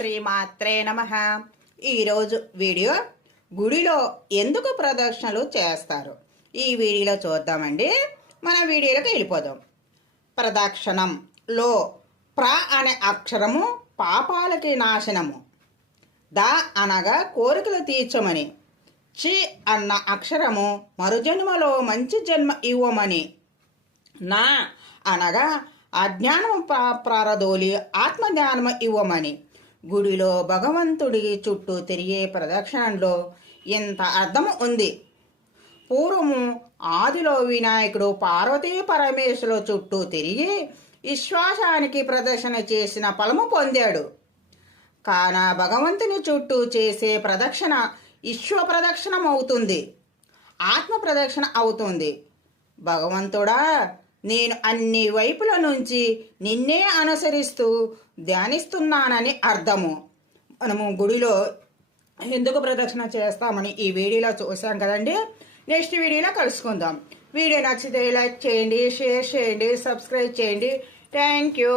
శ్రీమాత్రే నమః. ఈరోజు వీడియో గుడిలో ఎందుకు ప్రదక్షిణలు చేస్తారు ఈ వీడియోలో చూద్దామండి. మన వీడియోలోకి వెళ్ళిపోదాం. ప్రదక్షిణంలో ప్ర అనే అక్షరము పాపాలకి నాశనము, ద అనగా కోరికలు తీర్చమని, చి అన్న అక్షరము మరుజన్మలో మంచి జన్మ ఇవ్వమని, నా అనగా అజ్ఞానము ప్రారదోలి ఆత్మజ్ఞానము ఇవ్వమని. గుడిలో భగవంతుడి చుట్టూ తిరిగే ప్రదక్షిణంలో ఇంత అర్థము ఉంది. పూర్వము ఆదిలో వినాయకుడు పార్వతీ పరమేశ్వరుల చుట్టూ తిరిగి విశ్వాసానికి ప్రదక్షిణ చేసిన ఫలము పొందాడు. కాన భగవంతుని చుట్టూ చేసే ప్రదక్షిణ విశ్వ ప్రదక్షిణం అవుతుంది, ఆత్మ ప్రదక్షిణ అవుతుంది. భగవంతుడా, నేను అన్ని వైపుల నుంచి నిన్నే అనుసరిస్తూ ధ్యానిస్తున్నానని అర్థము. మనము గుడిలో ఎందుకు ప్రదక్షిణ చేస్తామని ఈ వీడియోలో చూసాం కదండి. నెక్స్ట్ వీడియోలో కలుసుకుందాం. వీడియో నచ్చితే లైక్ చేయండి, షేర్ చేయండి, సబ్స్క్రైబ్ చేయండి. Thank you.